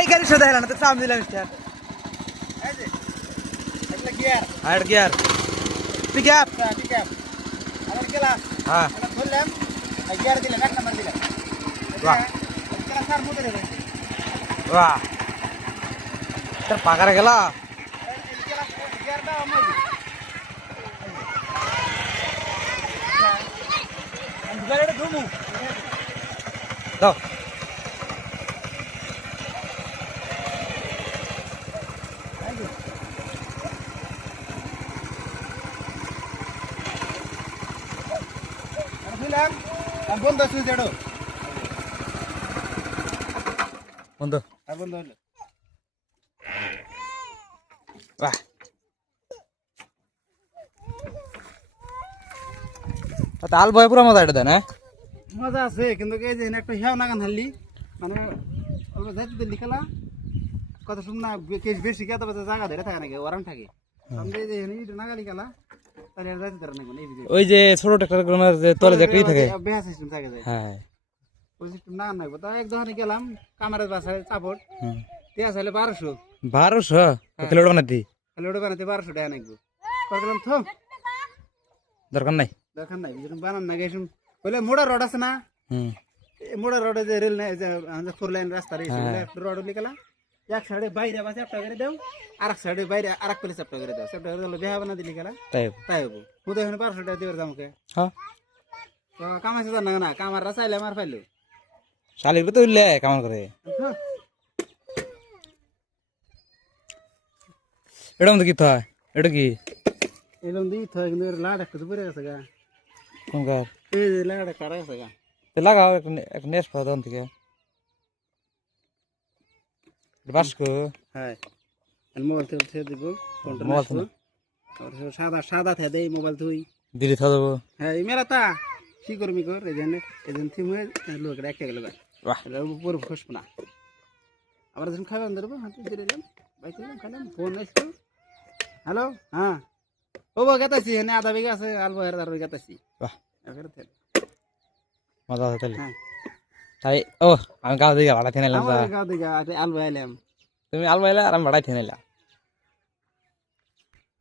এই গাড়ি সাথে হেলানো তো চাম দিলাম স্টার এই যে এটা gear hide gear pick up আর ক্লাস হ্যাঁ এটা খুললাম এই গিয়ার দিলাম এক নাম্বার দিলাম বাহ ক্লাস আর মুদে রে বাহ তোর পাকারে গেলা গিয়ারটা আমার আমি গাড়িটা ধুমু দাও দিলাম আর বন্ধ সুইচ এডো বন্ধ আর বন্ধ হলো বাহ তাল বয় পুরা মজা এটা দেন হ্যাঁ মজা আছে কিন্তু এই যে একটা হিয়াও নাগান হারলি মানে অল্প যাইতে দিলি খেলা কত শুননা কেস বেশি কে তবে জায়গা ধরে থাকে নাকি ওরান থাকে আমরা এই যে নাগালি খেলা তাহলে আর যাইতে পারে না এই ভিডিও ওই যে ছোট ট্রাক্টর যে তলে যে একটা থাকে বেহা সিস্টেম থাকে যায় হ্যাঁ ওই সিস্টেম না নাই তো এক দোকানে গেলাম ক্যামেরার বাসায় সাপোর্ট টিয়া চাইলে 1200 1200 কিলো বানাতি তাহলে ওটা বানাতে 1200 টাকা নাকবো করলাম তো দরকার নাই দেখেন নাই বানান না গেছুন বলে মোড়া রড আছে না মোড়া রডে যে রেল নাই যে ফোর লাইন রাস্তা রয়েছে রড লিখালা এক সাইডে বাইরে বা চ্যাপটা করে দাও আর এক সাইডে বাইরে আর এক পেলে চ্যাপটা করে দাও চ্যাপটা করে দিলে বেহা বানা দিলি গেলা তাই হবো মুদে হনে 1200 টাকা দিবার দামকে হ্যাঁ তো কামাইছে জানা না কামাররা চাইলে আমার পাইলো শালিক তো উল্লে কামান করে এটা মধ্যে কি থয় এটা কি এলম দি থয় কিন্তু লাড একটা তো পড়ে গেছে গা কোন কার এই যে লাড কাটা গেছে গা তে লাগাও এক নেস পা দন থেকে বাসকো হ্যাঁ মোবাইল থেকে ছেড়ে দিব ফোনটা মোবাইল আর সাদা সাদা থে দেই মোবাইল তুই দিদি থা দেবো হ্যাঁ এই মেরা তা কি করবি কর এজেন্ট থিম হয়ে লোক একটা গেল বাহ পুরো খুশব না আবার যখন খাবেন ধরবো হাতে দিয়ে দিলাম বাইক খালাম ফোন আসলো হ্যালো হ্যাঁ ও বা গেতাছি এনে আধা বিঘা আছে আলু হের আর গেতাছি বাহ এবারে তেল মজা আছে তাহলে হ্যাঁ তাই ও আমি গাঁও দিকে ভাড়া থেকে নিলাম আমার গাঁও দিকে আলু আইলাম তুমি আলমাইলা আর আমি ভাড়াই থেকে নিলাম